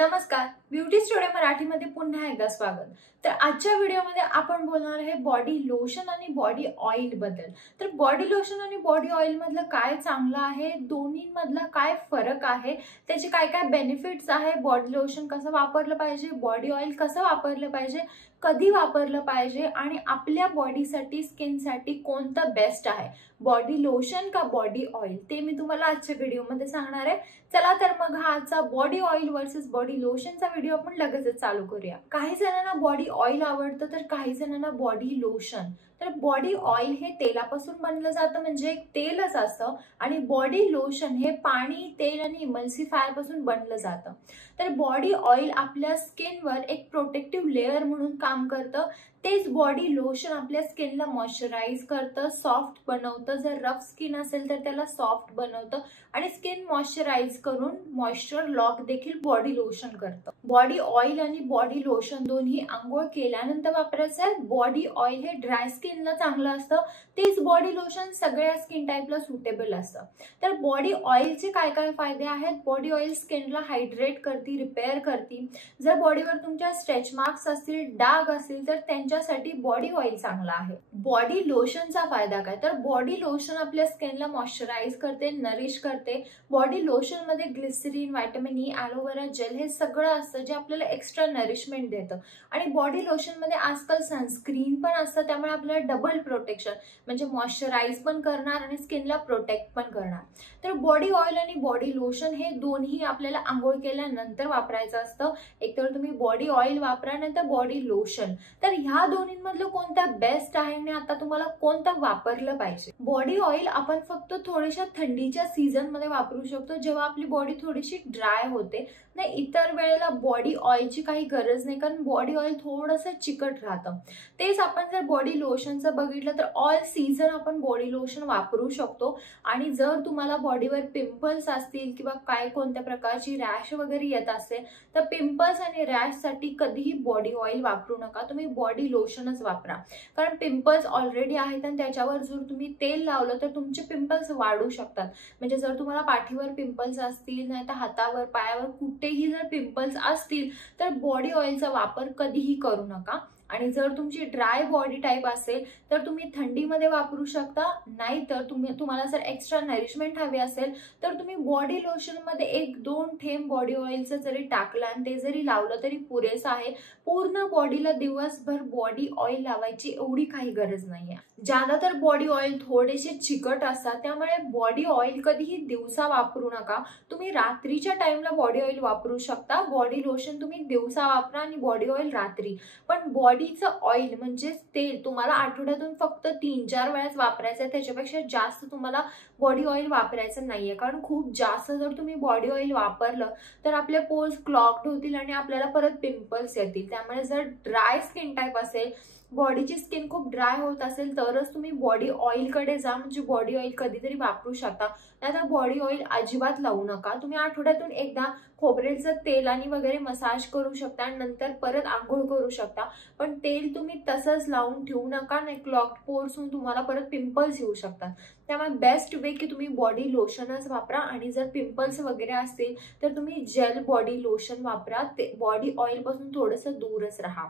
नमस्कार, beauty studio मराठीमध्ये पुन्हा एकदा स्वागत। तर आजच्या व्हिडिओमध्ये आपण बोलणार आहे बॉडी लोशन आणि बॉडी ऑइल बद्दल। तर बॉडी लोशन आणि बॉडी ऑइल मधलं काय चांगलं आहे, दोन्हीमधला काय फरक आहे, त्याचे काय काय बेनिफिट्स आहे, बॉडी लोशन कसं वापरलं पाहिजे, बॉडी ऑइल कसं वापरलं पाहिजे, कधी वापरलं पाहिजे आणि आपल्या बॉडीसाठी स्किनसाठी कोणतं बेस्ट आहे, बॉडी लोशन का बॉडी ऑइल, ते मी तुम्हाला आजच्या व्हिडिओमध्ये सांगणार आहे। चला तर मग हा आजचा बॉडी ऑइल वर्सेस बॉडी लोशनचा व्हिडिओ आपण लगेचच चालू करूया। काही जणांना बॉडी ऑइल आवडतं तर काही जणांना बॉडी लोशन। तर बॉडी ऑइल हे तेलापासून बनलं जातं, म्हणजे एक तेलच असतं, आणि बॉडी लोशन हे पाणी, तेल आणि इमल्सिफायर पासून बनलं जातं। तर बॉडी ऑइल आपल्या स्किनवर एक प्रोटेक्टिव्ह लेयर म्हणून काम करतं, तेच बॉडी लोशन आपल्या स्किनला मॉइश्चराइज करतं, सॉफ्ट बनवतं। जर रफ स्किन असेल तर त्याला सॉफ्ट बनवतं आणि स्किन मॉइश्चराइज करून मॉइश्चर लॉक देखील बॉडी लोशन करतं। बॉडी ऑइल आणि बॉडी लोशन दोन्ही आंघोळ केल्यानंतर वापरायचं आहे। बॉडी ऑइल हे ड्राय स्किनला चांगलं असतं, तेच बॉडी लोशन सगळ्या स्किन टाइपला सुटेबल असतं। तर बॉडी ऑइलचे काय काय फायदे आहेत? बॉडी ऑइल स्किनला हायड्रेट करते, रिपेअर करते। जर बॉडीवर तुमच्या स्ट्रेच मार्क्स असतील, डाग असतील तर त्यांच्यासाठी बॉडी ऑइल चांगला आहे। बॉडी लोशनचा फायदा काय? तर बॉडी लोशन आपल्या स्किनला मॉइश्चराइज करते, नरिश करते। बॉडी लोशन मध्ये glycerin, vitamin E, aloe vera gel हे सगळं असतं जे आपल्याला एक्स्ट्रा नरिशमेंट देतं। आणि बॉडी लोशन मध्ये आजकाल सनस्क्रीन पण असतं, त्यामुळे आपल्याला डबल प्रोटेक्शन, म्हणजे मॉइश्चराइज पण करणार आणि स्किनला प्रोटेक्ट पण करणार। तर बॉडी ऑइल आणि बॉडी लोशन हे दोन्ही आपल्याला आंघोळ केल्यानंतर वापरायचं असतं। एकतर तुम्ही बॉडी ऑइल वापरा, नंतर बॉडी लोशन। तर ह्या दोन्हीमधलं कोणतं बेस्ट आहे आणि आता तुम्हाला कोणतं वापरलं पाहिजे? बॉडी ऑइल आपण फक्त थोड्याशा थंडीच्या सीझन मध्ये वापरू शकतो, जेव्हा आपली बॉडी थोडीशी ड्राय होते। नाही, इतर वेळेला बॉडी ऑइलची काही गरज नाही, कारण बॉडी ऑइल थोडंसं चिकट राहतं। तेच आपण जर बॉडी लोशनचं बघितलं तर ऑल सीझन आपण बॉडी लोशन वापरू शकतो। आणि जर तुम्हाला बॉडीवर पिंपल्स असतील किंवा काय कोणत्या प्रकारची रॅश वगैरे येत असेल तर पिंपल्स आणि रॅश साठी कधीही बॉडी ऑइल वापरू नका, तुम्ही बॉडी लोशनच वापरा। कारण पिंपल्स ऑलरेडी आहेत आणि त्याच्यावर जर तुम्ही तेल लावलं तर तुमचे पिंपल्स वाढू शकतात। म्हणजे जर तुम्हाला पाठीवर पिंपल्स असतील, नाही तर हातावर, पायावर कुठेही जर पिंपल्स असतील तर बॉडी ऑइलचा वापर कधीही करू नका। आणि जर तुमची ड्राय बॉडी टाइप असेल तर तुम्ही थंडीमध्ये वापरू शकता, नाही तर तुम्हाला जर एक्स्ट्रा नरिशमेंट हवी असेल तर तुम्ही बॉडी लोशन मध्ये 1-2 थेंब बॉडी ऑइलचं जरी टाकलं आणि ते जरी लावलं तरी पुरेसं आहे। पूर्ण बॉडीला दिवसभर बॉडी ऑइल लावायची एवढी काही गरज नाहीये। ज्यादा तर बॉडी ऑइल थोडेसे चिकट असतात, त्यामुळे बॉडी ऑइल कधीही दिवसा वापरू नका। तुम्ही रात्रीच्या टाइमला बॉडी ऑइल वापरू शकता, बॉडी लोशन तुम्ही दिवसा वापरा आणि बॉडी ऑइल रात्री। पण बॉडीचं ऑइल म्हणजे तेल तुम्हाला आठवड्यातून फक्त 3-4 वेळाच वापरायचं आहे, त्याच्यापेक्षा जास्त तुम्हाला बॉडी ऑइल वापरायचं नाहीये। कारण खूप जास्त जर तुम्ही बॉडी ऑइल वापरलं तर आपले पोर्स क्लॉग्ड होतील आणि आपल्याला परत पिंपल्स येतील। त्यामुळे जर ड्राय स्किन टाइप असेल, बॉडीची स्किन खूप ड्राय होत असेल तरच तुम्ही बॉडी ऑइल कडे जा, म्हणजे बॉडी ऑइल कधीतरी वापरू शकता, नाहीतर बॉडी ऑइल अजिबात लावू नका। तुम्ही आठवड्यातून एकदा खोबरेलचं तेलाने वगैरे मसाज करू शकता आणि नंतर परत आंघोळ करू शकता, पण तेल तुम्ही तसंच लावून ठेवू नका, नाही क्लॉग्ड पोर्स होऊन तुम्हाला परत पिंपल्स येऊ शकतात। त्यामुळे बेस्ट वे की तुम्ही बॉडी लोशनच वापरा। आणि जर पिंपल्स वगैरे असतील तर तुम्ही जेल बॉडी लोशन वापरा, ते बॉडी ऑइल पासून थोडंसं दूरच राहा।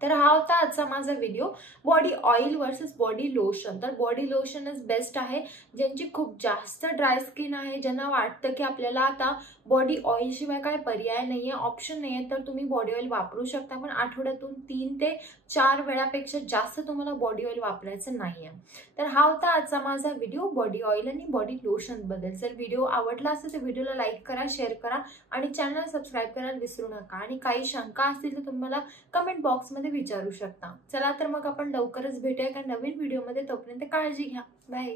तर हा होता आजचा माझा video, body oil versus body lotion. तर बॉडी लोशनच बेस्ट आहे ज्यांची खूप जास्त ड्राय स्किन आहे, ज्यांना वाटतं की आपल्याला आता बॉडी ऑइल शिवाय काय पर्याय नाहीये, ऑप्शन नाहीये, तर तुम्ही बॉडी ऑइल वापरू शकता। पण आठवड्यातून 3 ते 4 वेळापेक्षा जास्त तुम्हाला बॉडी ऑइल वापरायचं नाहीये। तर हा होता आजचा माझा व्हिडिओ बॉडी ऑइल आणि बॉडी लोशन बद्दल। जर व्हिडिओ आवडला असेल तर व्हिडिओला लाईक करा, शेअर करा आणि चॅनल सबस्क्राईब करायला विसरू नका। आणि काही शंका असतील तर तुम्हाला कमेंट बॉक्स मध्ये विचारू शकता। चला तर मग आपण लवकरच भेटूया एका नवीन व्हिडिओ मध्ये, तोपर्यंत काळजी घ्या, बाय।